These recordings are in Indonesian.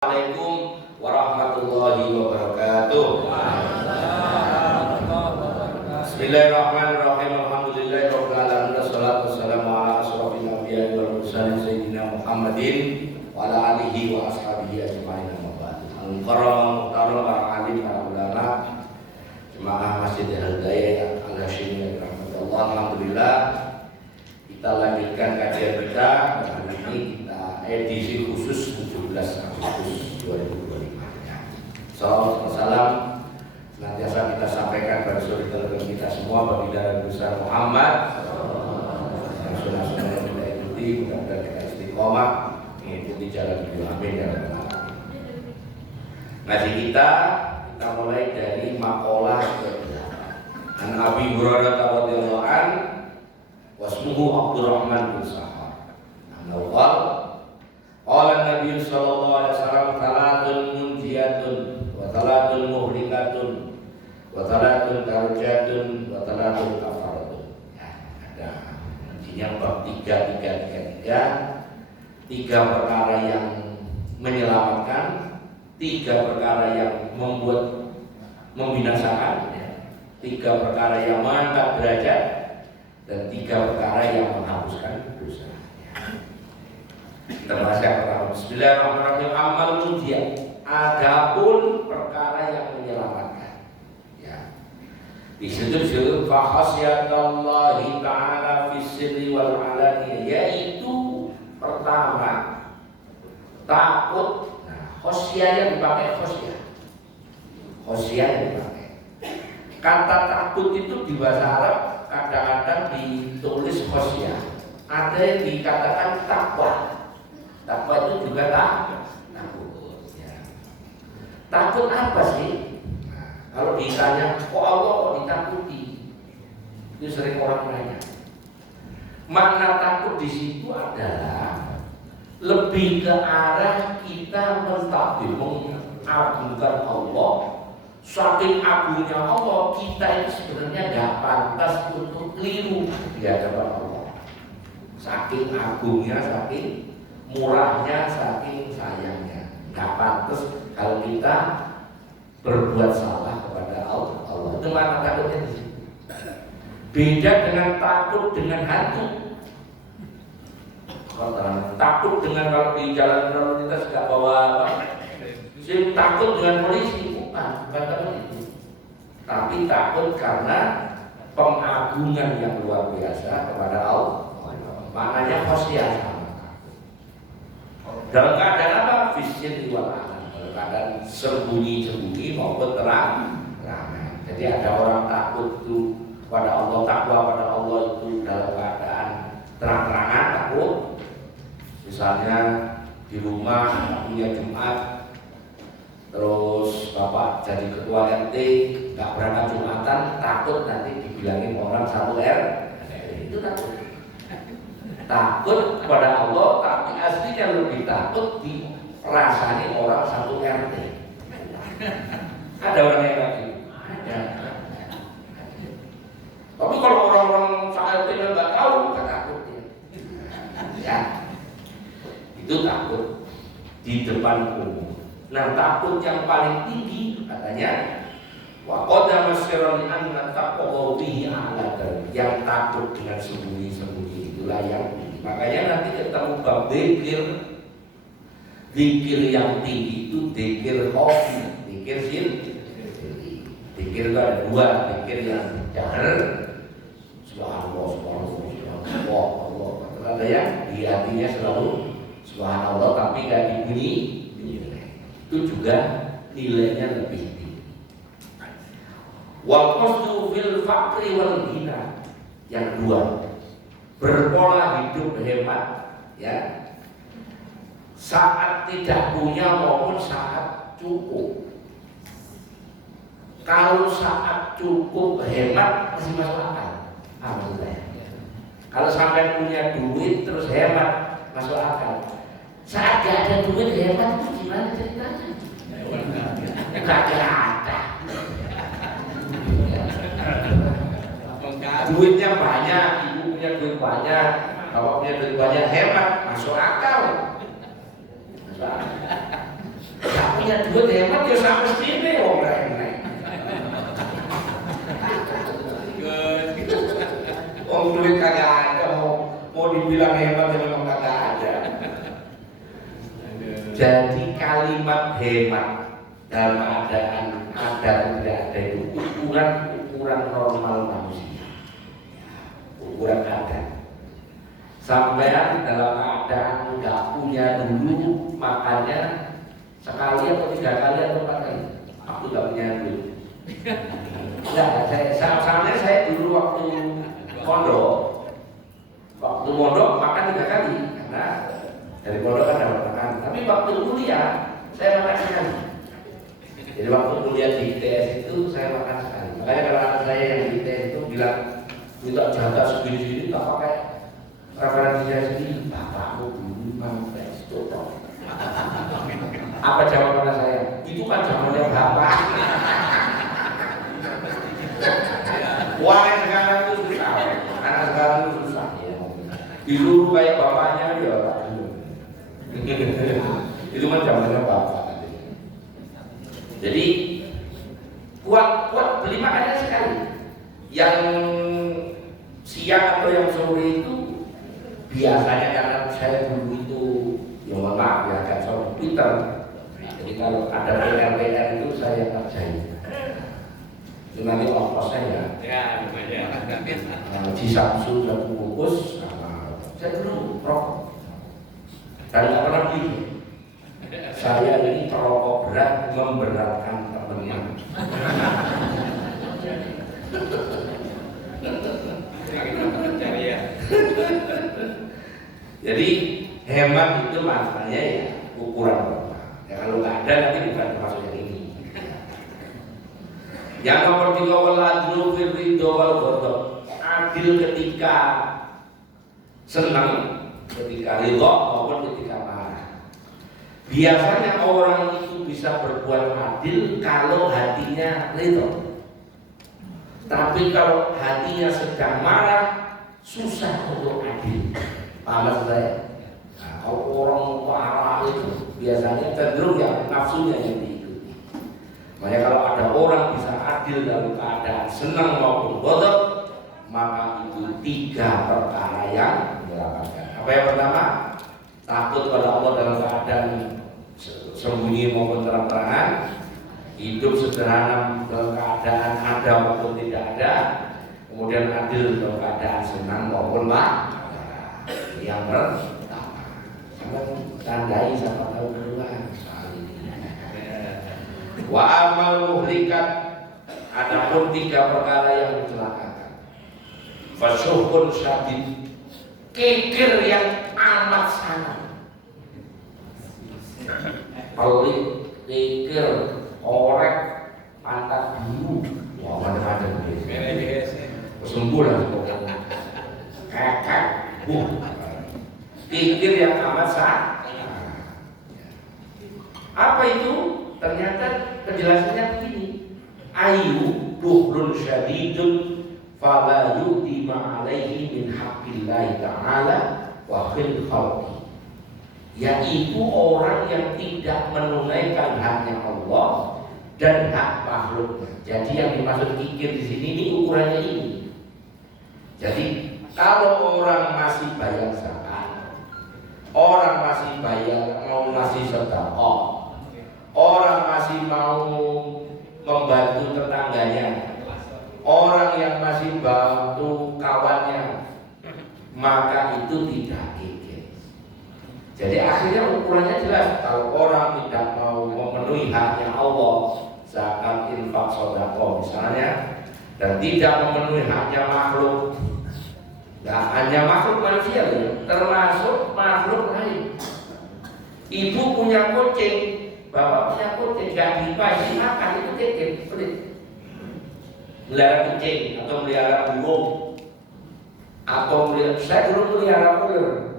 Assalamualaikum warahmatullahi wabarakatuh. Bismillahirrahmanirrahim. Alhamdulillahirabbil alamin. Wassalatu wassalamu ala asrofil anbiya'i wal mursalin sayyidina Muhammadin wa ala alihi wa ashabihi ajma'in. Al-mukarram muhtaram para alim, para ulama, jemaah Masjid Al-Hidayah Al-Hasyimiyah rahmatullah. Alhamdulillah kita lanjutkan kajian kita. Hari ini kita edisi khusus 17 Agustus 2025. Salam senantiasa kita sampaikan pada saudara kita semua, baginda besar Muhammad. Sunnah-sunnah yang kita ikuti, mudah-mudahan kita istiqomah mengikuti jalan beliau. Amin ya rabbal alamin. Ngaji kita mulai dari maqalah An Abi Hurairah radhiyallahu anhu wasmuhu Abdurrahman bin Sahar. An-Nawal qala Nabi sallallahu alaihi wasallam salatun munjiyatun wa salatun muhlikatun wa salatun darajatun wa salatun kafaratun. Ya, ada intinya bab 3 tiga perkara yang menyelamatkan, 3 perkara yang membuat membinasakan, 3 perkara yang mengangkat derajat, dan 3 perkara yang menghapuskan dosa. Kita bahas yang pertama. Bismillahirrahmanirrahim. Amal mujiyah, adapun perkara yang menyelamatkan. Ya. Di situ disebut fahasyatallahi ta'ala fis sirri wal alani, yaitu pertama takut. Nah, khosyah yang dipakai khosyah. Khosyah yang dipakai. Kata takut itu di bahasa Arab kadang-kadang ditulis khosyah, ada yang dikatakan takwa. Takwa itu juga takut. Ya. Takut apa sih? Nah, kalau ditanya, kok Allah kok ditakuti? Itu sering orang nanya. Makna takut di situ adalah lebih ke arah kita mentakbir, mengagungkan Allah. Saking agungnya Allah, kita itu sebenarnya gak pantas untuk keliru di hadapan Allah. Saking agungnya, saking murahnya, saking sayangnya, gak pantas kalau kita berbuat salah kepada Allah. Itu makna takutnya di situ. Beda dengan takut dengan hantu. Takut dengan kalau di jalan lalu lintas gak bawa apa? Takut dengan polisi. Bukan itu. Tapi takut karena pengagungan yang luar biasa kepada Allah. Maknanya khosyah sama takut. Dalam keadaan apa? Fisyir wal aman. Dalam keadaan sembunyi-sembunyi maupun terang. Jadi ada orang takut itu pada Allah, takwa pada Allah itu dalam keadaan terang-terangan takut. Misalnya di rumah punya Jumat, terus bapak jadi ketua RT nggak berangkat Jumatan, takut nanti dibilangin orang satu itu takut. Takut kepada Allah, tapi aslinya lebih takut dirasani orang satu RT. Ada orang yang kayak gitu. Ada. Tapi kalau orang-orang satu RT nggak tahu, nggak takut ya. Itu takut di depan umum. Nah, takut yang paling tinggi katanya wa qadama sirran an taqwa bihi ala dar, yang takut dengan sembunyi-sembunyi itulah yang tinggi. Makanya nanti ketemu bab zikir yang tinggi itu zikir khafi, zikir sirri. Zikir itu ada 2, zikir yang jahar subhanallah, subhanallah, Allah. Ada yang di hatinya selalu subhanallah tapi enggak dibunyi. Itu juga nilainya lebih tinggi. Wal qasdu fil faqri wal ghina. Yang 2, berpola hidup hemat, ya. Saat tidak punya maupun saat cukup. Kalau saat cukup hemat masih masuk akal. Maksud saya. Kalau sampai punya duit terus hemat masuk akal. Saat gak ada duit hemat itu gimana ceritanya? Gak ada. Duitnya banyak, ibu punya duit banyak, bapak punya duit banyak, hemat, masuk akal. Masuk akal. punya duit hemat ya sama sini wong enak. Wong duit kagak ada, mau dibilang hemat ya memang kagak ada. Jadi kalimat hemat dalam keadaan ada tidak ada itu ukuran normal manusia, ukuran ada. Sampai dalam keadaan nggak punya dulu, makanya sekali atau 3 kali atau 4 kali aku nggak punya duit. Enggak, saya dulu waktu mondok makan 3 kali karena dari pondok kan dapat makan. Tapi waktu kuliah saya makan sekali. Jadi waktu kuliah di ITS itu saya makan sekali. Makanya kalau anak saya yang di ITS itu bilang minta jatah segini-segini tak pakai referensi saya sendiri. Bapakmu dulu mampes total. Apa jawaban saya? Itu kan zamannya bapak. Wah sekarang itu susah. Anak sekarang itu susah ya. Dulu kayak bapaknya ya. Itu kan zamannya bapak. Jadi kuat beli makannya sekali. Yang siang atau yang sore itu biasanya karena saya dulu itu ya maaf ya agak soal Twitter. Jadi kalau ada PR itu saya kerjain. Itu nanti ongkosnya ya di Samsung dan bungkus sama saya dulu rokok dan nggak pernah beli. Saya ini perokok berat memberatkan teman-teman. Jadi hemat itu masalahnya ya ukuran normal. Ya kalau nggak ada nanti bukan termasuk yang ini. Yang nomor 3 waladlu fil ridho wal ghadab. Adil ketika senang, ketika ridho maupun ketika marah. Biasanya orang itu bisa berbuat adil kalau hatinya ridho. Tapi kalau hatinya sedang marah, susah untuk adil. Paham saya? Nah, kalau orang marah itu biasanya cenderung ya nafsunya yang diikuti. Makanya kalau ada orang bisa adil dalam keadaan senang maupun ghadab, maka itu 3 perkara yang dirapatkan. Apa yang pertama? Takut pada Allah dalam keadaan sembunyi maupun terang-terangan, hidup sederhana dalam keadaan ada maupun tidak ada, kemudian adil dalam keadaan senang maupun marah. Yang pertama, sama tandai sama tahu duluan soal ini. Wa amal muhlikat, adapun 3 perkara yang mencelakakan. Fasyuhun syadid, kikir yang amat sangat. Pelit, kikir, orek, pantat biru, wah macam-macam sembuh lah pokoknya. Kakak, kikir yang amat sangat. Apa itu? Ternyata penjelasannya begini. Ayu buhrun syadidun fala yu'tima alaihi min haqqillahi ta'ala wa khil khalqi. Yaitu orang yang tidak menunaikan haknya Allah dan hak makhluknya. Jadi yang dimaksud kikir di sini ini ukurannya ini. Jadi kalau orang masih bayar zakat, orang masih bayar mau ngasih sedekah, orang masih mau membantu tetangganya, orang yang masih bantu kawannya, maka itu tidak kikir. Jadi akhirnya ukurannya jelas. Kalau orang tidak mau memenuhi haknya Allah, zakat, infak, sedekah misalnya, dan tidak memenuhi haknya makhluk, nggak hanya makhluk manusia, termasuk makhluk lain. Ibu punya kucing, bapak punya kucing, nggak dikasih makan, itu kikir. Melihara kucing atau melihara burung atau melihara, saya dulu melihara ular.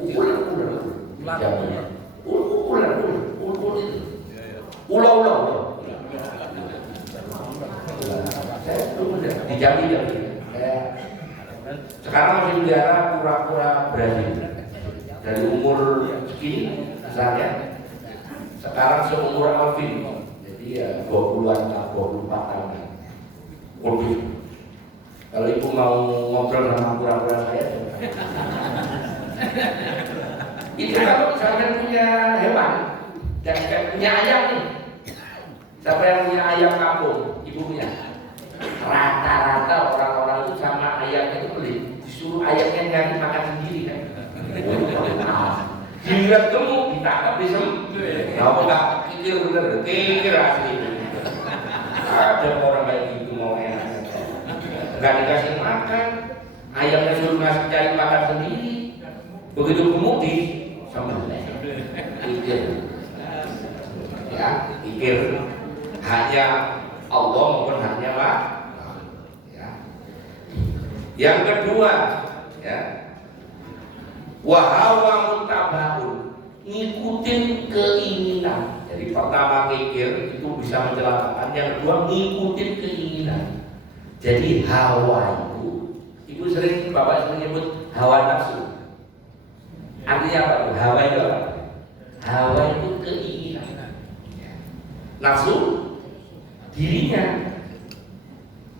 Ular itu saya pelihara. Ular. Saya belum di Jambi. Sekarang masih melihara kura-kura Brazil. Dari umur segini, misalnya Sekarang seumur Alvin, jadi ya 20-an, 24 tahun. Waduh, kalau ibu mau ngobrol sama pura-pura saya, itu kalau misalkan punya hewan, dan punya ayam nih, siapa yang punya ayam kampung, ibu punya? Rata-rata orang-orang itu sama ayamnya itu beli, disuruh ayamnya nyari makan sendiri kan. Giliran gemuk ditangkap disem. Nah, enggak kikir bener, kikir asli. Ada orang kayak gitu mau enak. Enggak dikasih makan, ayamnya suruh ngasih cari makan sendiri. Begitu gemuk di sembelih. Kikir. Ya, kikir. Hanya Allah maupun hanya Pak. Ya. Yang kedua, ya. Wahawa mutabaun, ngikutin keinginan. Jadi pertama kikir itu bisa mencelakakan, yang kedua ngikutin keinginan. Jadi hawa itu sering Bapak sering nyebut hawa nafsu. Artinya apa? Hawa itu apa? Hawa itu keinginan. Nafsu dirinya.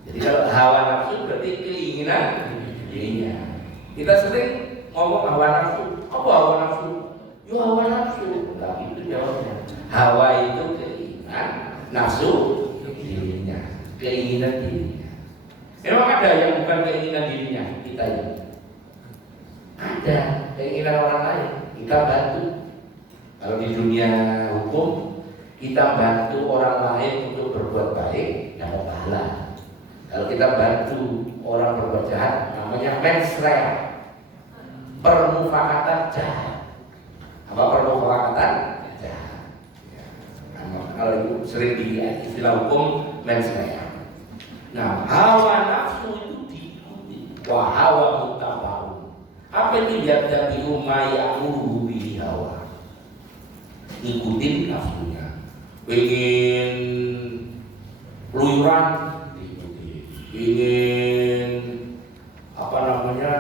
Jadi kalau hawa nafsu berarti keinginan dirinya. Kita sering ngomong hawa nafsu, apa hawa nafsu? Yo hawa nafsu, nah itu jawabnya. Hawa itu keinginan, nafsu dirinya, keinginan dirinya. Memang ada yang bukan keinginan dirinya, kita ini. Ada keinginan orang lain, kita bantu. Kalau di dunia hukum, kita bantu orang lain untuk berbuat baik, dapat pahala. Kalau kita bantu orang berbuat jahat, namanya mensrea. Permufakatan jahat. Apa permufakatan jahat? Ya. Nah, kalau itu sering di istilah hukum mensrea. Nah, hawa nafsu itu diikuti. Wa hawa mutabau. Apa itu yadzabi umayamuru bihi hawa? Ikutin nafsunya. Pengen keluyuran diikuti. Ingin apa namanya?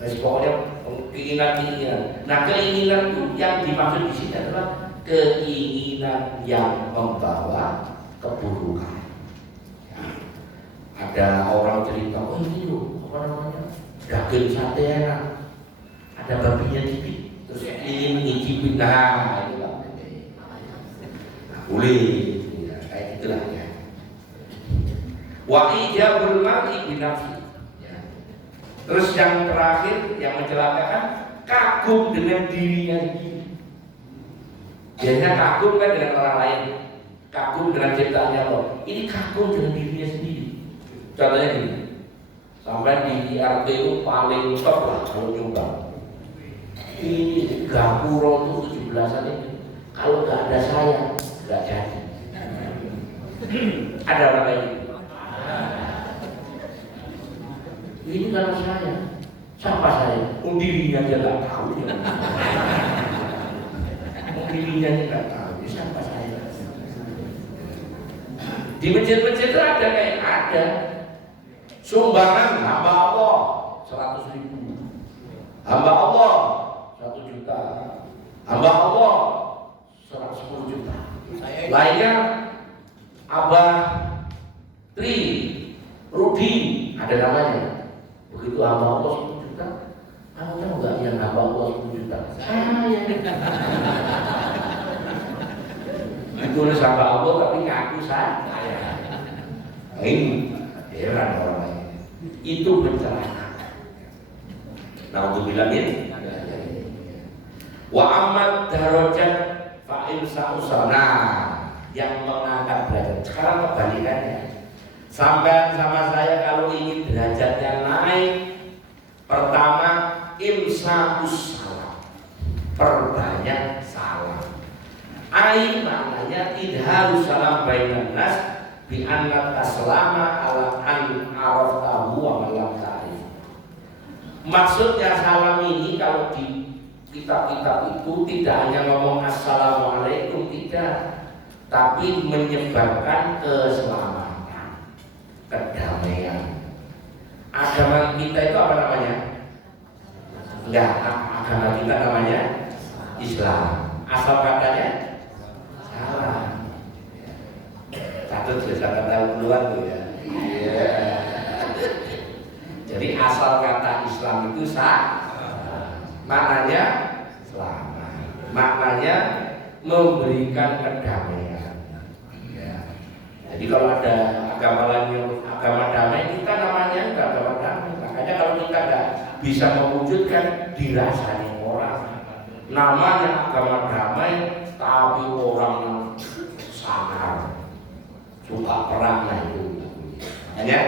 Pokoknya keinginan-keinginan. Nah, keinginan itu yang dimaksud di sini adalah keinginan yang membawa keburukan. Ya. Ada orang cerita, oh ini loh, apa namanya, daging sate enak, ada babinya dikit, terus ingin ngicipin, nah itu lah. Nah, boleh, ya, kayak gitulah ya. Wa ijabul mar'i binafsi. Terus yang terakhir yang mencelakakan, kagum dengan dirinya sendiri. Biasanya kagum kan dengan orang lain, kagum dengan ciptaannya Allah. Ini kagum dengan dirinya sendiri. Contohnya gini, sampai di IRT itu paling top lah kalau nyumbang. Ini gapuro itu 17-an ini, kalau nggak ada saya nggak jadi. Ada orang kayak gitu. Ini kalau saya, siapa saya? Dirinya aja nggak tahu. Dirinya aja nggak tahu. Siapa saya? Di masjid-masjid itu ada kayak ada sumbangan hamba Allah 100.000, hamba Allah 1 juta, hamba Allah 110 juta. Lainnya Abah Tri, Rudi, ada namanya. Begitu hamba Allah 10 juta, kamu tahu nggak yang hamba Allah 10 juta? Saya. Ditulis hamba Allah tapi ngaku saya. Nah, ini heran orang lain. Itu bencana. Nah untuk bilangin, wa amat darajat fa'il sa'usana, yang mengangkat derajat. Sekarang kebalikannya. Sampai sama saya kalau ingin derajatnya naik, pertama imsa'us salam, perbanyak salam. Ai maknanya idharus salam bainan nas bi anna taslama ala an araftahu wa lam ta'rif. Maksudnya salam ini kalau di kitab-kitab itu tidak hanya ngomong assalamualaikum, tidak, tapi menyebabkan keselamatan, kedamaian. Agama kita itu apa namanya? Enggak, agama kita namanya Islam. asal katanya salah. Catat biasa kata keluar tuh ya. Jadi asal kata Islam itu maknanya selamat, maknanya memberikan kedamaian. Ya. Jadi kalau ada agama lain yang agama damai, kita namanya enggak agama damai. Makanya kalau kita enggak bisa mewujudkan dirasani orang, namanya agama damai, tapi orang yang sangar, suka perang, nah itu. Hanya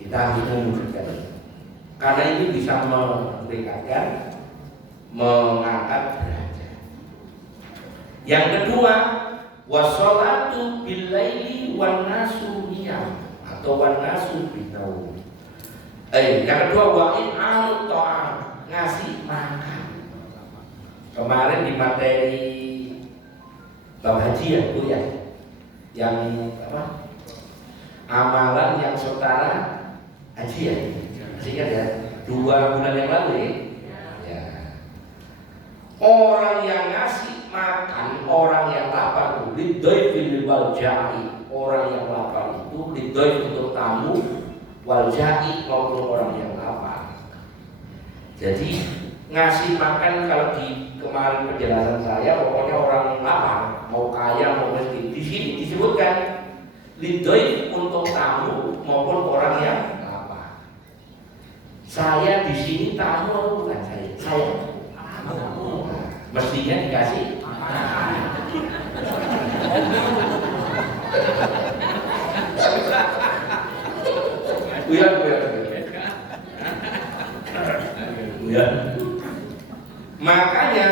kita harus mewujudkan. Karena ini bisa meningkatkan, mengangkat derajat. Yang kedua, wassalatu billaili wan nasu niyam atau wan nasu binau. Yang kedua wa'in'anu ta'am, ngasih makan. Kemarin di materi bab haji ya, kuliah yang apa? Amalan yang setara haji ya. Ingat ya, 2 bulan yang lalu ya. Orang yang ngasih makan orang yang lapar itu lidhaifil waljai, orang yang lapar itu lidhaif untuk tamu, waljai maupun orang yang lapar. Jadi ngasih makan kalau di kemarin penjelasan saya pokoknya orang yang lapar, mau kaya mau miskin. Di sini disebutkan lidhaif untuk tamu maupun orang yang saya di sini tamu bukan saya. Tamu. Mestinya dikasih. Buyan. Makanya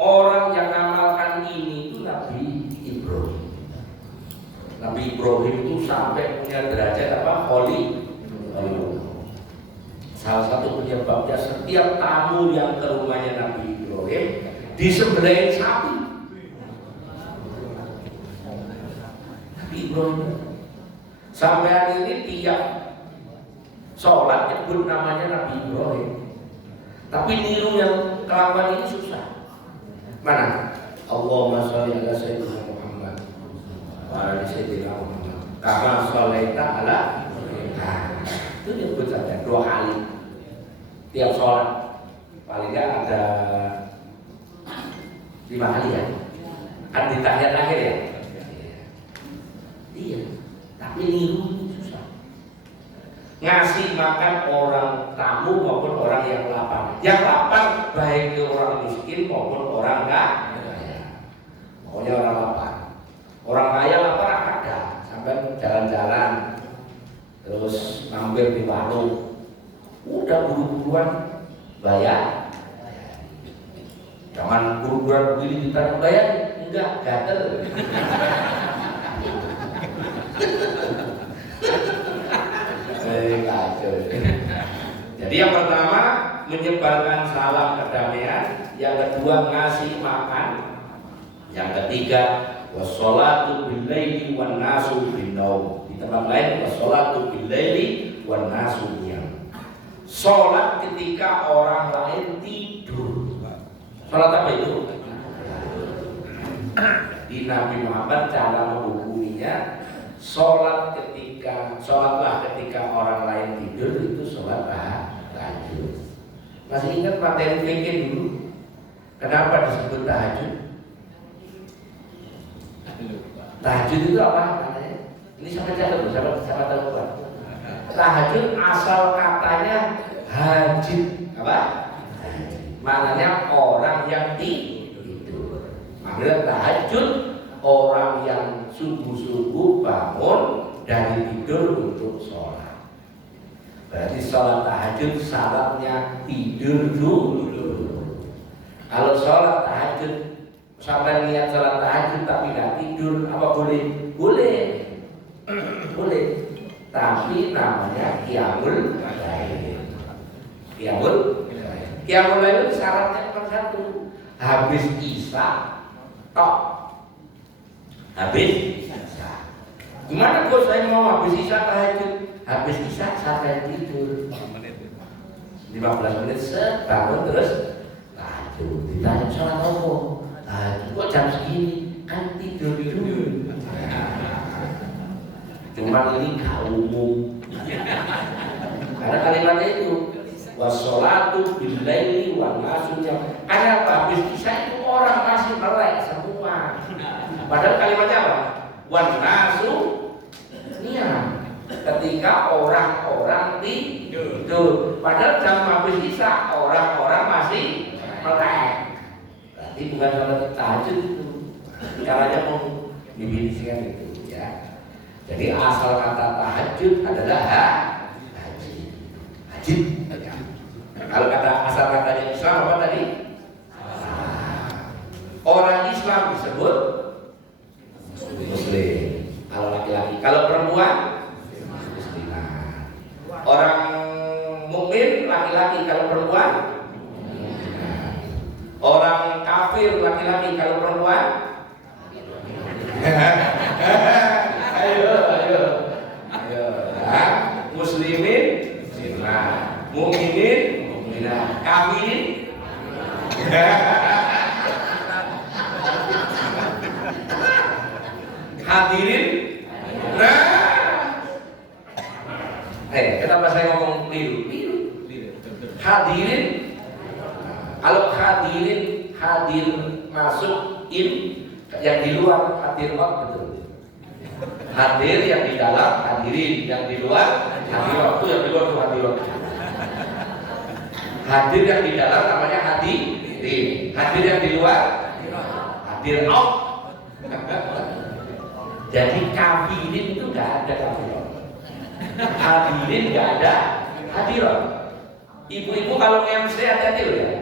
orang yang amalkan ini itu Nabi Ibrahim. Nabi Ibrahim itu sampai punya derajat apa? Kholi. Salah satu penyebabnya setiap tamu yang ke rumahnya Nabi Ibrahim disembelihin sapi. Nabi Ibrahim sampai hari ini tiap sholat nyebut namanya Nabi Ibrahim. Tapi niru yang kelakuan ini susah. Mana? Allahumma sholli ala sayyidina Muhammad wa ala sayyidina Muhammad kama sholaita ala itu nyebut saja 2 kali tiap sholat, paling enggak ada 5 kali ya, kan di tahiyat akhir ya. Iya, tapi niru susah. Ngasih makan orang tamu maupun orang yang lapar. Yang lapar baik itu orang miskin maupun orang kaya. Pokoknya orang lapar. Orang kaya lapar ada, sampai jalan-jalan terus mampir di warung, udah buru-buruan bayar. Jangan buru-buruan begini ditanya bayar, enggak, gatel. Kacau. Jadi yang pertama menyebarkan salam kedamaian, yang kedua ngasih makan, yang ketiga wassalatu billaili wan nasu binnaum. Tempat lain wassalatu billaili wan nasu niyam. Salat ketika orang lain tidur. Salat apa itu? Di Nabi Muhammad cara menghukuminya sholatlah ketika orang lain tidur itu sholat tahajud. Masih ingat materi fikih dulu? Kenapa disebut tahajud? Tahajud itu apa? Ini sampai jatuh, sama tahu Pak. Tahajud asal katanya hajid, apa? Maknanya orang yang tidur. Maknanya tahajud orang yang subuh-subuh bangun dari tidur untuk sholat. Berarti sholat tahajud syaratnya tidur dulu. Kalau sholat tahajud sampai niat sholat tahajud tapi nggak tidur, apa boleh? Boleh. Boleh, tapi namanya qiyamul lail. Qiyamul lail syaratnya cuma satu, habis isya tok. Habis isya. Gimana kok saya mau habis isya tahajud? Habis isya sampai tidur 15 menit bangun terus tahajud. Tuh, ditanya sholat apa? Kok jam segini? Kan tidur dulu. Cuma ini gak umum. Karena kalimatnya itu wassolatu billaili wan nasu jam. Karena apa? Habis isya itu orang masih melek semua. Padahal kalimatnya apa? Wan nasu niyam. Ketika orang-orang tidur. Padahal jam habis isya orang-orang masih melek. Berarti bukan sholat tahajud itu. Caranya mau dibiniskan itu ya. Jadi asal kata tahajud adalah hajid. Kalau kata asal katanya Islam apa tadi? Orang Islam disebut Muslim. Kalau laki-laki, kalau perempuan Muslimah. Orang mukmin laki-laki, kalau perempuan orang kafir laki-laki, kalau perempuan ayo ya. Muslimin muslimah, mukminin mukminah, kafirin hadirin. Nah, kenapa saya ngomong keliru? Hadirin. Kalau hadirin, hadir masuk in, yang di luar hadir betul. Hadir yang di dalam hadirin, yang di luar hadir waktu, yang di luar itu hadir waktu. Hadir yang di dalam namanya hadirin. Hadir yang di luar hadir out. Jadi kafirin itu nggak ada kafirin. Hadirin nggak ada hadirin. Ibu-ibu kalau MC hati-hati loh ya.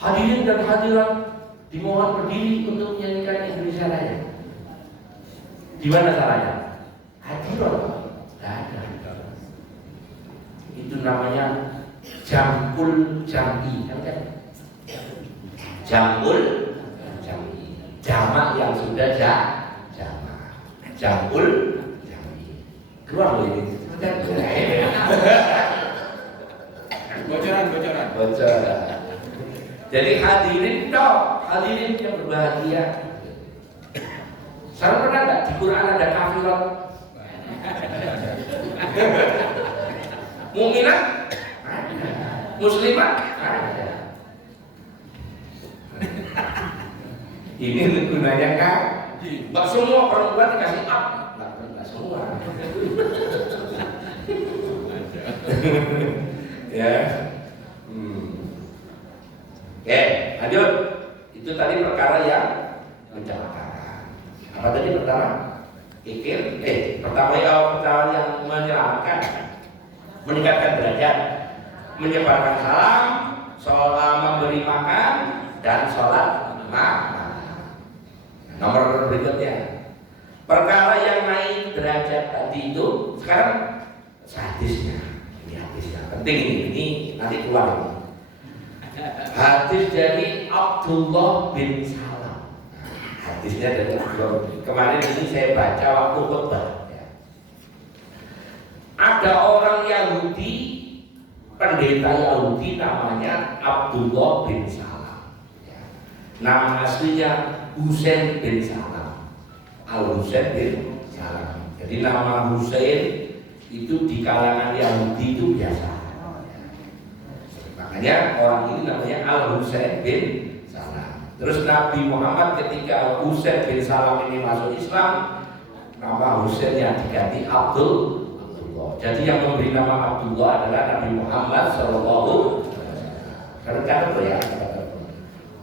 Hadirin dan hadirat dimohon berdiri untuk menyanyikan Indonesia Raya. Di mana caranya? Hadirat nggak ada. Itu namanya jamul jam'i, kan? Jamul jam'i, jamak yang sudah jamak. Jamul jam'i. Keluar loh ini. Bocoran. Jadi hadirin dong, hadirin yang berbahagia. Sekarang pernah nggak di Quran ada kafirat? Mukminat? Muslimat? Ada. Ini gunanya kan? Nggak semua perempuan dikasih up, nggak semua. Ya. Oke, lanjut. Itu tadi perkara yang mencelakakan. Apa tadi pertama? Kikir. Pertama yang menyelamatkan, meningkatkan derajat, menyebarkan salam, sholat memberi makan, dan sholat makan. Nomor berikutnya, perkara yang naik derajat tadi itu sekarang hadisnya. Ini hadisnya penting ini nanti keluar. Hadis dari Abdullah bin Salam. Hadisnya dari Abdullah. Kemarin ini saya baca waktu khutbah. Ada orang Yahudi, pendeta Yahudi namanya Abdullah bin Salam. Nama aslinya Husain bin Salam. Al-Husain bin Salam. Jadi nama Husain itu di kalangan Yahudi itu biasa. Makanya orang ini namanya Al-Husain bin Salam. Terus Nabi Muhammad ketika Husain bin Salam ini masuk Islam, nama Husain yang diganti Abdullah. Jadi yang memberi nama Abdullah adalah Nabi Muhammad Sallallahu Alaihi Wasallam. Karena ya,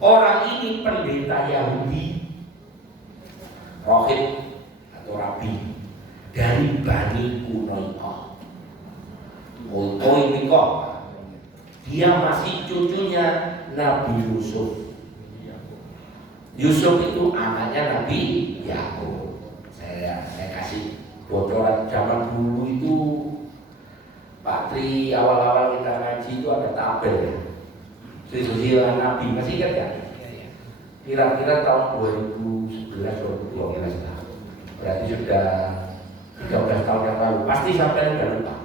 orang ini pendeta Yahudi, rohib atau rabi dari Bani Quraisy. Ini kok dia masih cucunya Nabi Yusuf. Yusuf itu anaknya Nabi Yakub. Saya kasih bocoran zaman dulu itu, Pak Tri, awal-awal kita ngaji itu ada tabel ya. Silsilah Nabi, masih ingat ya? Kira-kira tahun 2011-2012 tahun. Berarti sudah 13 tahun yang lalu. Pasti sampai udah lupa.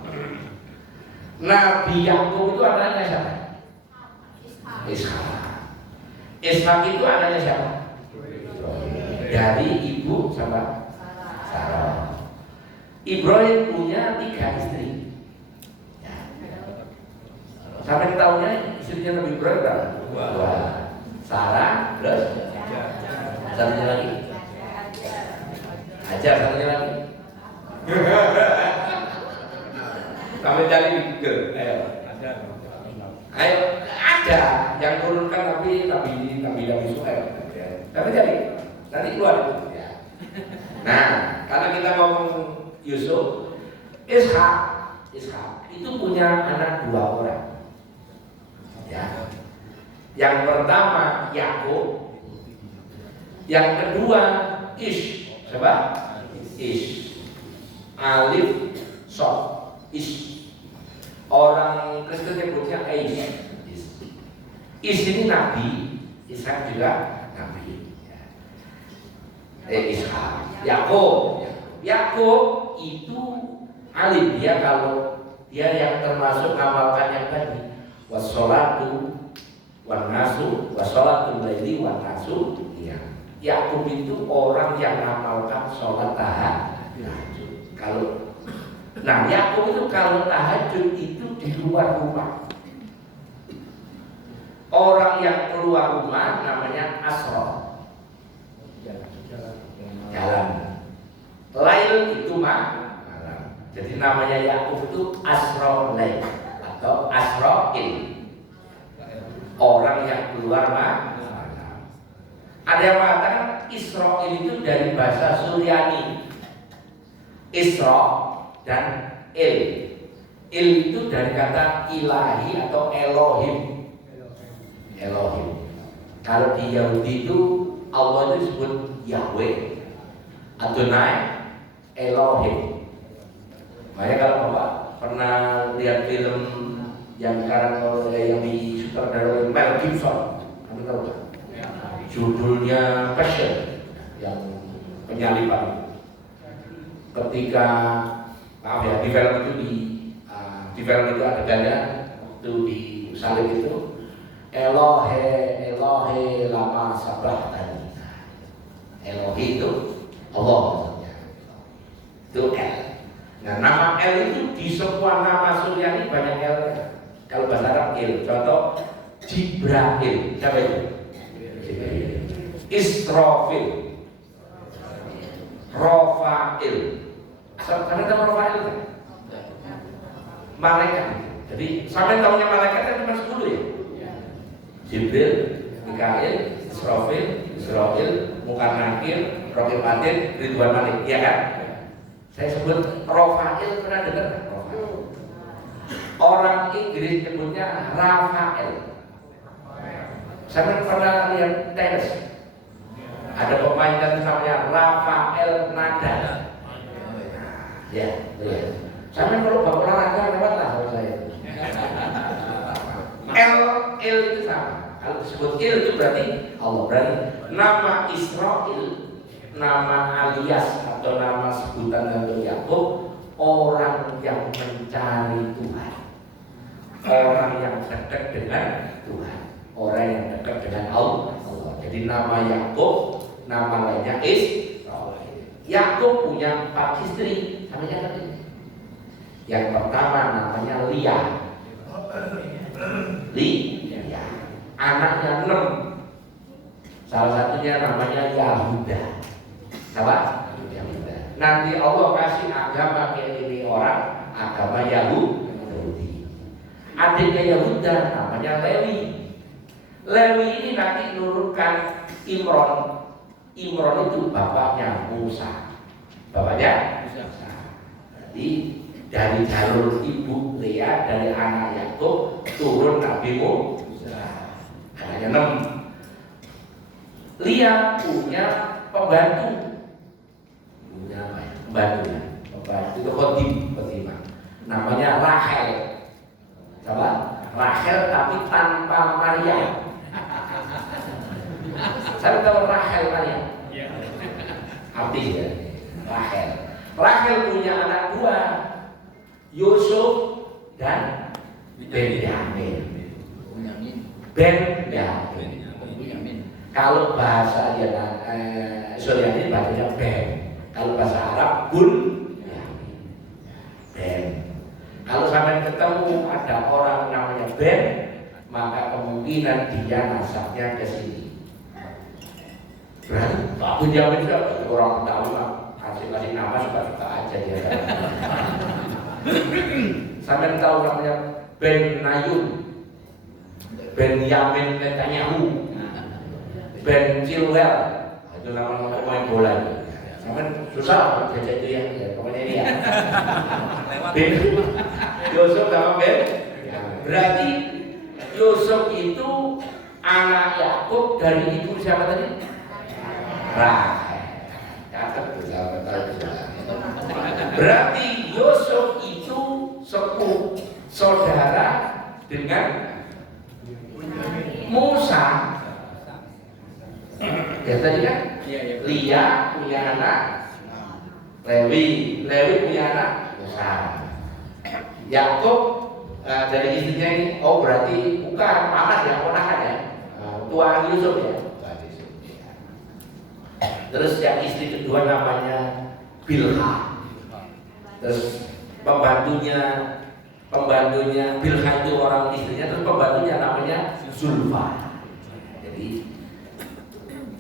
Nabi Yakub itu anaknya siapa? Ishak. Ishak itu anaknya siapa? Dari ibu sama Sarah. Ibrahim punya 3 istri. Ya. Sampai tahunnya istrinya Nabi Ibrahim berapa? 2. Sarah, terus satunya lagi. Hajar, satunya lagi. Sampai cari Google. Ayo, ada yang turunkan Nabi Suhaib. Tapi jadi nanti keluar. Ya. Nah, karena kita ngomong Yusuf, Ishak itu punya anak 2 orang. Ya. Yang pertama Yakub, yang kedua Ish. Coba Ish. Alif Sod Ish. Orang Kristen nyebutnya Ish. Ish ini nabi, Ishak juga nabi. Ishak. Yakub itu alim, dia kalau dia yang termasuk ngamalkan yang tadi wassolatu wan nasu wassolatu laili wan nasu. Yakub itu orang yang ngamalkan sholat tahajud. Nah Yakub itu kalau tahajud itu di luar rumah. Orang yang keluar rumah namanya asro, jalan. Lail itu malam. Jadi namanya Yakub itu asro lail atau asroil, orang yang keluar malam. Ada yang mengatakan Israel itu dari bahasa Suryani. Isra dan Il itu dari kata ilahi atau Elohim. Kalau di Yahudi itu Allah itu disebut Yahweh, Adonai, Elohim. Makanya kalau Bapak pernah lihat film yang disutradarai oleh Mel Gibson, kamu tahu tak? Judulnya Passion, yang penyaliban. Ketika di film itu adegannya waktu di salib itu Elohe lama sabahtani. Elohe itu Allah maksudnya. Itu L. Nah nama L itu di semua nama Suryani banyak L. Kalau bahasa Arab Il. Contoh Jibril. Siapa itu? Israfil, Rafail. Sampai tahu Rafail kan? Malaikat. Jadi sampai tahunya malaikat kan cuma 10 ya. Jibril, Mikail, Israfil, Mukarnakir, Rokib Atin, Ridwan Malik, iya kan? Saya sebut Rafail, pernah dengar? Orang Inggris nyebutnya Rafael. Saya pernah lihat tenis. Ada pemain yang namanya Rafael Nadal. Ya, ya. Sampai kalau bapak olahraga lewat lah kalau saya. L itu sama. Kalau disebut Il itu berarti Allah. Berarti nama Israel, nama alias atau nama sebutan dari Yakub, orang yang mencari Tuhan, orang yang dekat dengan Tuhan, orang yang dekat dengan Allah. Jadi nama Yakub, nama lainnya Israel. Yakub punya 4 istri, namanya apa ini? Yang pertama namanya Lia. Anaknya 6. Salah satunya namanya Yahuda. Apa? Yahuda. Nanti Allah kasih agama ke ini orang, agama Yahudi. Adiknya Yahuda namanya Lewi. Lewi ini nanti nurutkan Imron. Imron itu bapaknya Musa. Bapaknya Musa. Jadi dari jalur ibu Lea, dari anak Yakub turun Nabi Musa. Anaknya 6. Lia punya pembantu. Punya apa ya? Pembantu itu khotimah. Namanya Rachel. Coba Rachel tapi tanpa Maria. Saya tahu Rachel Maria. Artis ya. Rachel punya anak 2, Yusuf dan Benyamin. Kalau bahasa Suryani bacanya Ben. Kalau bahasa Arab Ben. Kalau sampai ketemu ada orang namanya Ben, maka kemungkinan dia nasabnya ke sini. Berarti Pak Bunyamin juga orang tahu lah, kasih nama suka-suka aja dia. Sampai tahu namanya Ben Nayun, Ben Yamin Netanyahu, Ben Chilwell, itu nama pemain bola. Sampai susah baca itu ya, pokoknya ini ya. Ben Yusuf sama Ben. Berarti Yusuf itu anak Yakub dari ibu siapa tadi? Rahel. Catat tuh berarti Yusuf itu sepupu saudara dengan Musa. Ya tadi kan? Lia punya anak Lewi punya anak Musa. Yakub dari istrinya ini, oh berarti bukan paman ya, ponakan ya, tua Yusuf ya. Terus yang istri kedua namanya Bilha. Terus pembantunya Bilha itu orang istrinya, terus pembantunya namanya Zulfa. Jadi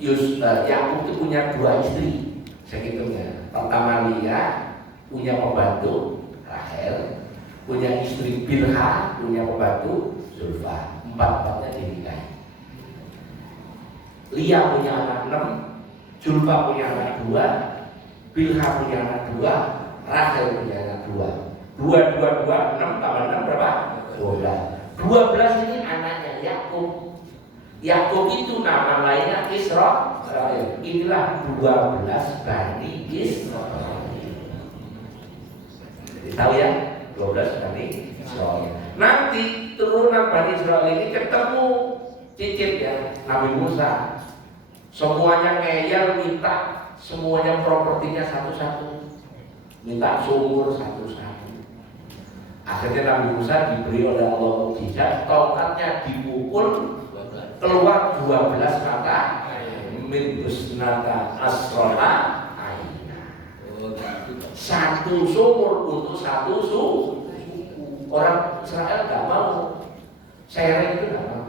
Yakub itu punya dua istri segitunya. Pertama Lia punya pembantu Rahel, punya istri Bilha, punya pembantu Zulfa. Empat-empatnya dinikahi. Lia punya anak 6, Zulfa punya anak 2, Bilha punya anak 2, Rahel punya anak 2. 2 6 tambah 6 berapa? 12. 12 ini anaknya Yakub. Yakub itu nama lainnya Israel. Inilah 12 Bani Israel. Jadi tahu ya, 12 Bani Israel. Nanti turunan Bani Israel ini ketemu cicit ya, Nabi Musa. Semuanya ngeyel minta semuanya propertinya satu-satu, minta sumur satu-satu. Akhirnya Nabi Musa diberi oleh Allah mukjizat, tongkatnya dipukul keluar 12 mata min husnata asrona aina. Satu sumur untuk satu suku. Orang Israel nggak mau, sharing itu nggak mau.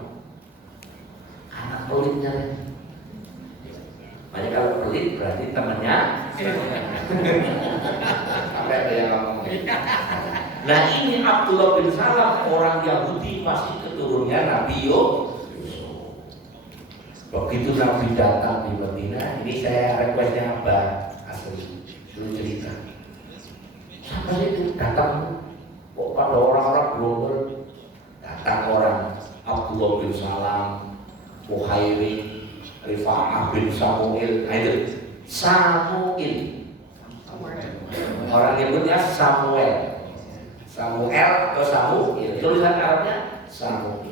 Anak pelitnya. Makanya kalau pelit berarti temannya. Sampai ada yang ngomong. Nah ini Abdullah bin Salam orang Yahudi, masih keturunnya Nabi Yusuf. Begitu Nabi datang di Medina, ini saya requestnya Abah asli suruh cerita. Sampai itu datang kok pada orang-orang global, datang orang Abdullah bin Salam, Muhairi, Rifa'ah bin Samuel. Nah itu Samuel, orang nyebutnya Samuel atau Samuel, tulisan Arabnya Samuel.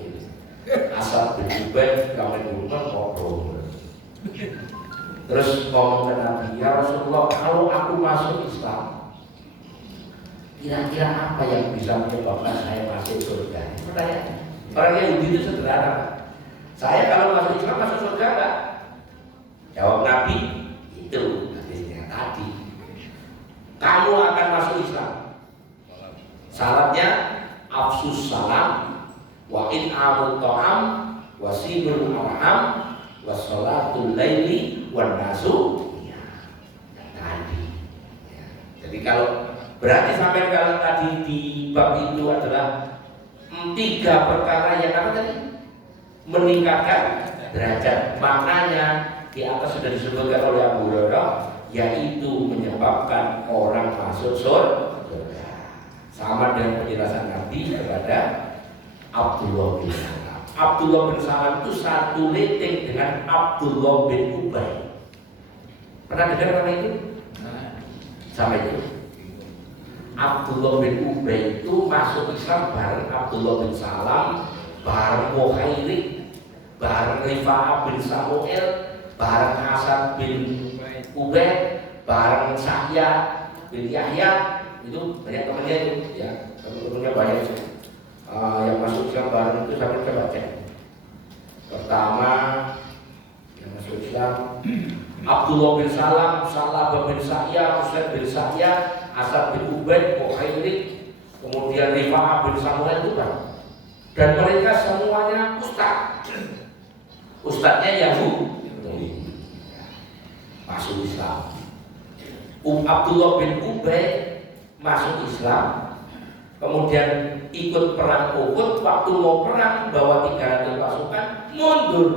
Asal bin Ubaid kami duluan ngobrol. Terus ngomong ke Nabi, ya Rasulullah, kalau aku masuk Islam, kira-kira apa yang bisa menyebabkan saya masuk surga? Pertanyaan. Orang Yahudi itu sederhana. Saya kalau masuk Islam masuk surga enggak? Jawab Nabi, itu hadisnya tadi. Kamu akan masuk Islam. Syaratnya afsus salam, wa in'amut ta'am, wa silul arham, wa sholatul laili, wa nasu. Tadi. Ya. Jadi kalau berarti sampai kalau tadi di bab itu adalah 3 perkara yang apa tadi? Meningkatkan derajat. Maknanya di atas sudah disebutkan oleh Abu Hurairah, yaitu menyebabkan orang masuk surga. Sama dengan penjelasan Nabi kepada Abdullah bin Salam. Abdullah bin Salam itu satu rating dengan Abdullah bin Ubay. Pernah dengar nama itu? Sama itu. Abdullah bin Ubay itu masuk Islam bareng Abdullah bin Salam, bareng Muhairi, bareng Rifa'ah bin Samuel, bareng Hasan bin Ubaid, bareng Sahya bin Yahya. Itu banyak temannya itu, ya teman-temannya banyak itu. Yang masuk Islam bareng itu sampai coba cek. Pertama yang masuk Islam. Abdullah bin Salam, Salabah bin Sa'ya, Usaid bin Sa'ya, Asad bin Ubaid, Mukhairik, kemudian Rifa'ah bin Samuel itu kan. Dan mereka semuanya ustadznya Yahudi masuk Islam. Abdullah bin Ubay masuk Islam, kemudian ikut perang Uhud. Waktu mau perang bawa 300 pasukan, mundur.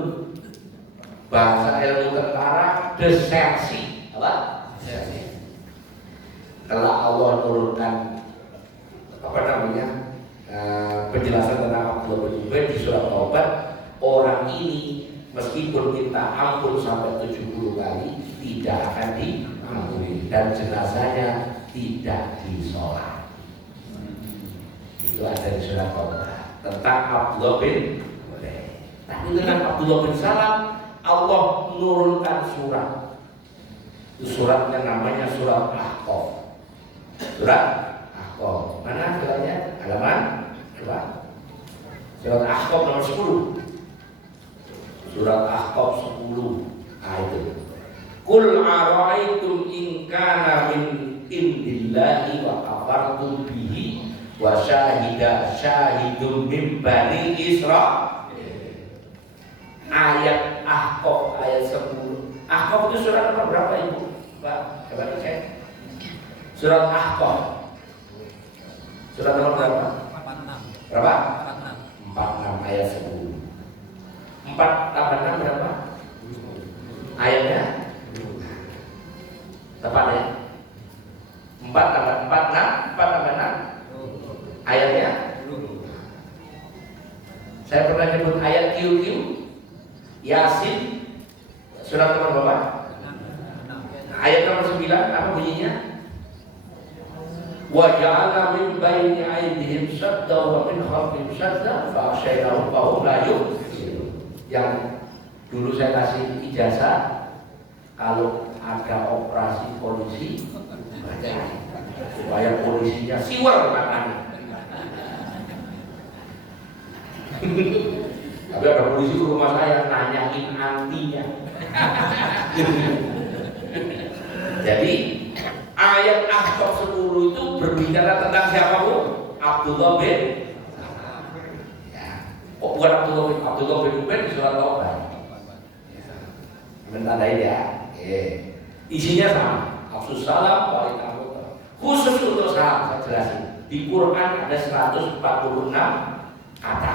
Bahasa ilmu tentara desersi. Apa? Desersi. Setelah Allah menurunkan penjelasan tentang Abdullah bin Ubay di surat Taubat, orang ini meskipun minta ampun sampai 70 kali tidak akan diampuni dan jenazahnya tidak disolat. Itu ada di surat Taubat tentang Abdullah bin Ubay. Tapi dengan Abdullah bin Salam Allah menurunkan surat. Itu suratnya namanya surat Ahqaf. Surat Ahqaf. Mana suratnya? Halaman berapa? Surat Ahqaf nomor 10. Surat Ahqaf 10 ayat itu. Qul ara'aytum in kana min indillahi wa kafartum bihi wa syahidun min bani Israil. Ayat Ahqaf ayat 10. Ahqaf itu surat nomor berapa Ibu? Pak, coba dicek. Surat Ahqaf. Surat nomor berapa? 46. Berapa? 46 ayat 10. 4 tambah 6 berapa? Ayatnya? Tepat ya? 4 tambah 4 tambah 6 ayatnya? Saya pernah nyebut ayat QQ Yasin surat nomor berapa? Ayat nomor 9 apa bunyinya? Wa ja'alna min baini aydihim sadda wa min khalfihim sadda fa aghshaynahum fa hum la yubsirun. Yang dulu saya kasih ijazah, kalau ada operasi polisi baca supaya polisinya siwar makanya. Tapi ada polisi ke rumah saya nanyain antinya. Jadi ayat Ahqaf 10 itu berbicara tentang siapa Bu? Abdullah bin kok bukan Abdullah bin Ubay di surat Taubat. Menandai ya. Isinya sama. Abdus salam waalaikumsalam. Khusus untuk salam saya jelasin. Di Quran ada 146 kata.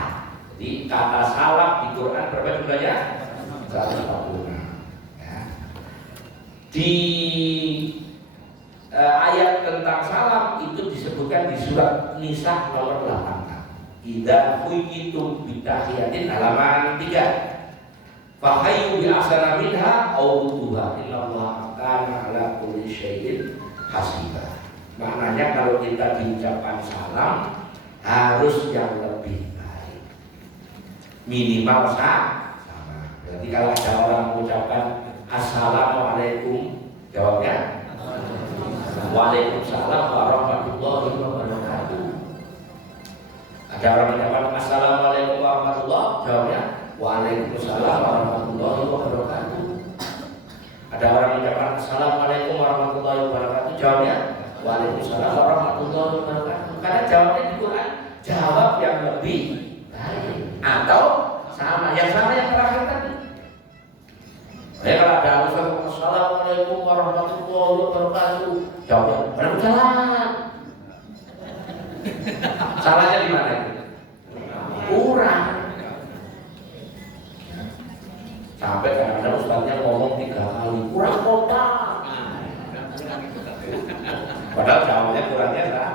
Jadi kata salam di Quran berapa jumlahnya? 146. Ya. Di ayat tentang salam itu disebutkan di surat Nisa nomor 8. Idza huyitum bitahiyatin halaman 3. Fahayyu bi ahsana minha aw rudduha innallaha kana ala kulli syai'in hasiba. Maknanya kalau kita diucapkan salam harus yang lebih baik. Minimal sama. Berarti kalau ada orang mengucapkan assalamualaikum, jawabnya waalaikumsalam warahmatullahi wabarakatuh. Ada orang menjawab assalamualaikum warahmatullahi, jawabnya waalaikumsalam warahmatullahi wabarakatuh. Ada orang menjawab assalamualaikum warahmatullahi wabarakatuh, jawabnya waalaikumsalam warahmatullahi wabarakatuh. Karena jawabnya di Quran jawab yang lebih baik atau sama, yang sama yang terakhir tadi. Ya kalau ada assalamualaikum warahmatullahi wabarakatuh, jawabnya waalaikumsalam. Salahnya di mana? Kurang. Sampai kadang-kadang ustaznya ngomong 3 kali kurang kompak. Padahal jawabnya kurangnya lah.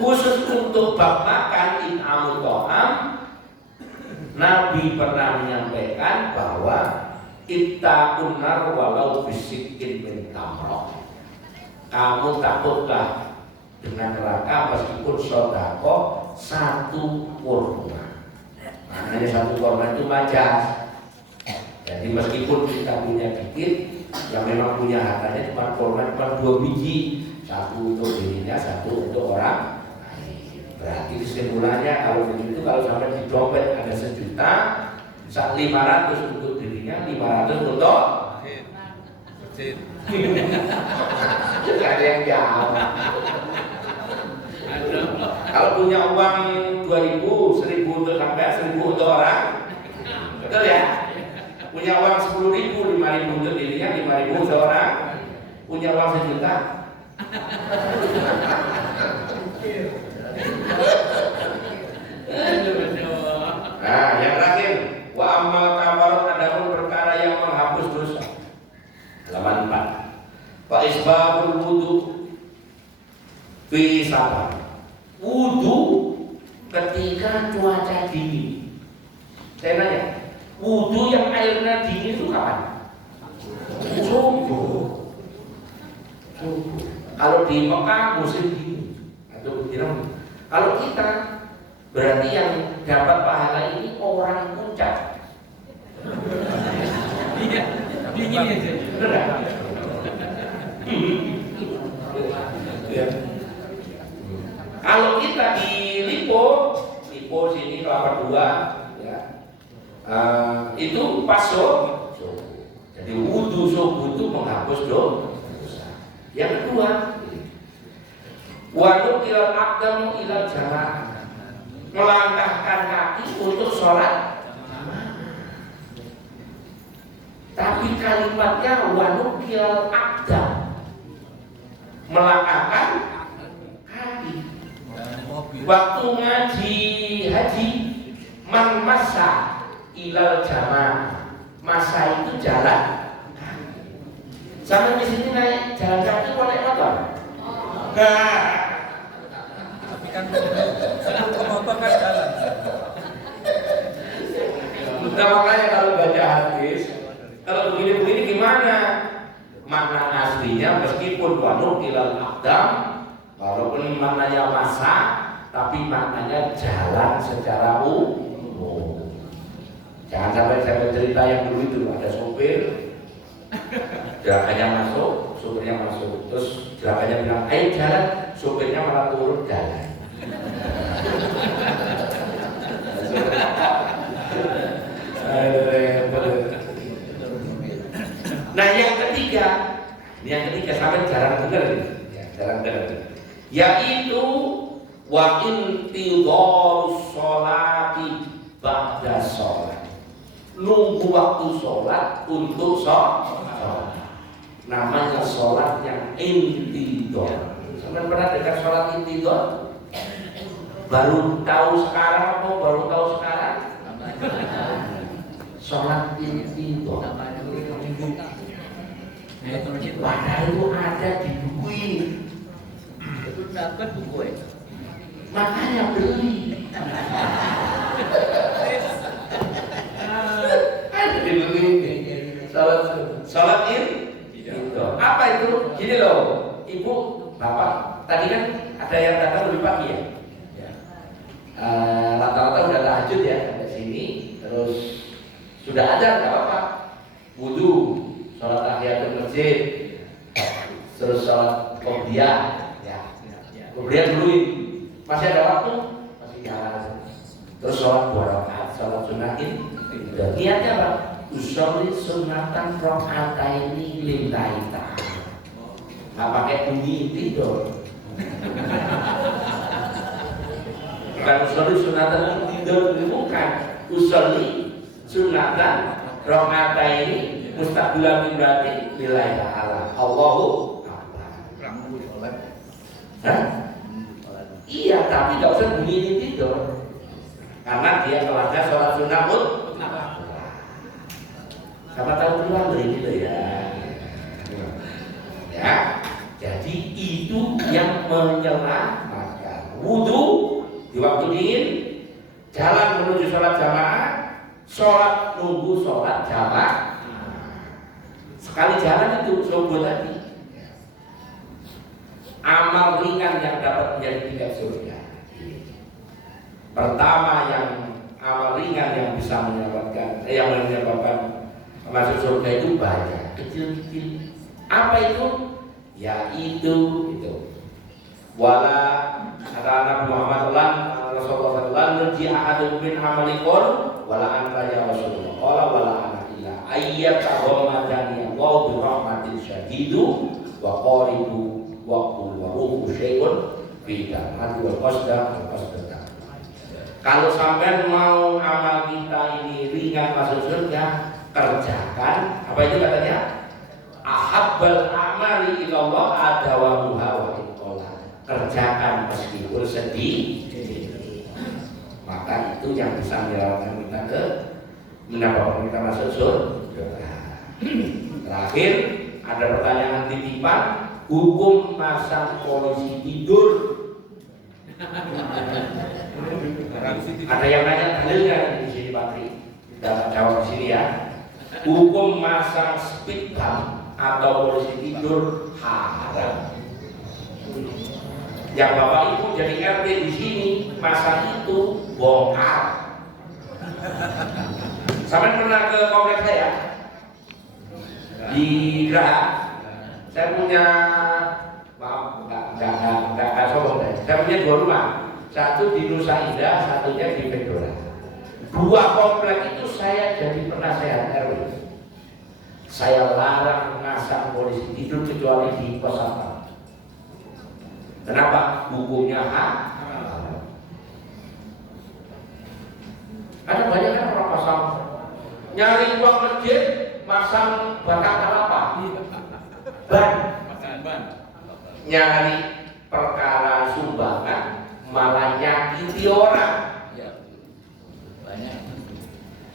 Khusus untuk bab makan in'amut ta'am, Nabi pernah menyampaikan bahwa ittaqun nar walau bisikin min tamroh. Kamu takutlah dengan neraka meskipun sedekah 1 kurma. Maknanya 1 kurma itu majas. Jadi meskipun kita punya dikit, yang memang punya hartanya cuma kurma cuma 2 biji, 1 untuk dirinya, 1 untuk orang. Berarti kesimpulannya kalau begitu, kalau sampai di dompet ada 1 juta, 500 untuk dirinya, dirinya 500 untuk masjid. Tidak ada yang jawab. Kalau punya uang 2.000, 1.000 untuk sampai 1.000 untuk orang, betul ya? Punya uang 10.000, 5.000 untuk dirinya, 5.000 untuk orang. Punya uang 1 juta. Nah, yang terakhir, wa amal kafarat, adapun perkara yang menghapus dosa. Halaman 4. Fa isbabul wudu fi safar. Wudu ketika cuaca dingin. Saya nanya, wudu yang airnya dingin itu kapan? Subuh. Kalau di Mekah musim dingin atau kalau kita berarti yang dapat pahala ini orang puncak. Iya, dingin aja. Benar? Ya. Kalau kita di Lipo sini Kelapa 2, ya, itu pas subuh. Jadi wudu subuh itu menghapus dosa. Yang kedua, waduk ilal aqdamu ilal jamaah, melangkahkan kaki untuk sholat. Tapi kalimatnya waduk ilal aqdam, melangkahkan kaki. Waktu ngaji haji, man masa ilal jamaah, masa itu jalan. Sampai di sini naik jalan kaki naik motor. Nah, Tapi kan sebelum motor kan jalan. nah makanya kalau baca hadis, kalau begini-begini gimana? Makna aslinya meskipun wanuk ilal aqdam, walaupun maknanya masa, tapi maknanya jalan secara umum. Jangan sampai saya cerita yang dulu itu ada sopir, gerakannya masuk, sopirnya masuk, terus gerakannya bilang, ayo jalan, sopirnya malah turun jalan. Nah yang ketiga sampai jarang dengar, yaitu wa intidharus sholati ba'da sholat, nunggu waktu sholat untuk sholat. Namanya sholat yang intidhar. Sampai pernah dengar sholat intidhar? Baru tahu sekarang atau baru tahu sekarang? Sholat intidhar. Padahal itu ada di buku ini. Itu dapat buku ya. Makanya beli. Ada di buku ini. Sholat intidhar. Apa itu? Gini loh, ibu, bapak. Tadi kan ada yang datang lebih pagi ya. Rata-rata udah tahajud ya sampai sini. Terus sudah ada nggak apa-apa. Wudu, sholat tahiyatul masjid, terus sholat qobliyah, ya. Qobliyah dulu masih ada waktu, masih jalan. Terus sholat 2 rakaat, sholat sunatin. Niatnya apa? Usolli sunatan rakaataini lillahi ta'ala. Nggak pakai bunyi tidur. Bukan usolli sunatan tidur, bukan. Usolli sunatan rakaataini mustaqbilan mibrati lillahi ta'ala. Allahu akbar. Hah? Iya, tapi nggak usah bunyi tidur. Karena dia kelasnya sholat sunnah sama tahu keluar dari itu ya. Ya, jadi itu yang menyelamatkan. Wudu di waktu dingin, jalan menuju sholat jamaah, sholat nunggu sholat jamaah. Sekali jalan itu subuh tadi. Amal ringan yang dapat menjadi tingkat surga. Pertama yang amal ringan yang bisa menyebabkan masuk surga itu banyak, kecil-kecil. Apa itu? Yaitu itu. Wala kata Nabi Muhammad Rasulullah sallallahu alaihi wasallam, "Ahadun min amalikul wala anta ya Rasulullah." Wala ana illa ayyataghammadani wa bi rahmatin syadidu wa qaribu wa qul wa ruhu syai'un fi damati wa qasda wa qasda. Kalau sampai mau amal kita ini ringan masuk surga, kerjakan apa itu katanya? Ahabbal amali ilallah adawamuha wa inqala. Kerjakan meskipun sedih. Maka itu yang bisa menyelamatkan kita ke mendapatkan kita masuk surga. Terakhir ada pertanyaan titipan, hukum masang polisi tidur. Ada yang nanya dalilnya di sini Pak Tri. Kita jawab di sini ya. Hukum masang speed bump atau polisi tidur haram. Yang Bapak Ibu jadi RT di sini masang itu bongkar. Sampai pernah ke kompleks saya di Geraha. Saya punya, maaf, nggak sombong deh. Saya punya 2 rumah. Satu di Nusa Indah, satunya di Medora. 2 komplek itu saya jadi penasehat RW. Saya larang mengasang polisi tidur kecuali di pos satpam. Kenapa? Hukumnya haram. Ada banyak kan orang pasang nyari uang masjid, masang batang kelapa, ban, nyari perkara sumbangan, malah nyakiti orang. Banyak.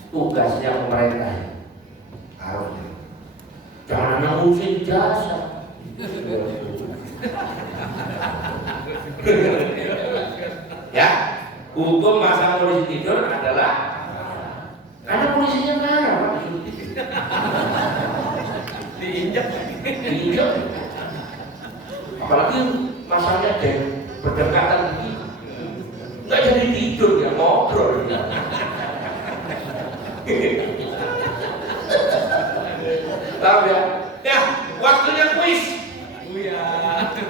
Tugasnya pemerintah harusnya jangan ngurusin jasa. Ya, hukum masa polisi tidur adalah karena polisinya kaya, diinjak, apalagi masanya berdekatan begitu, nggak jadi tidur ya, ngobrol ya. Tahu ya? Ya, waktunya kuis.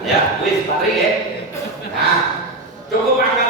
Ya, kuis Pak Tri ya. Nah, cukup angkat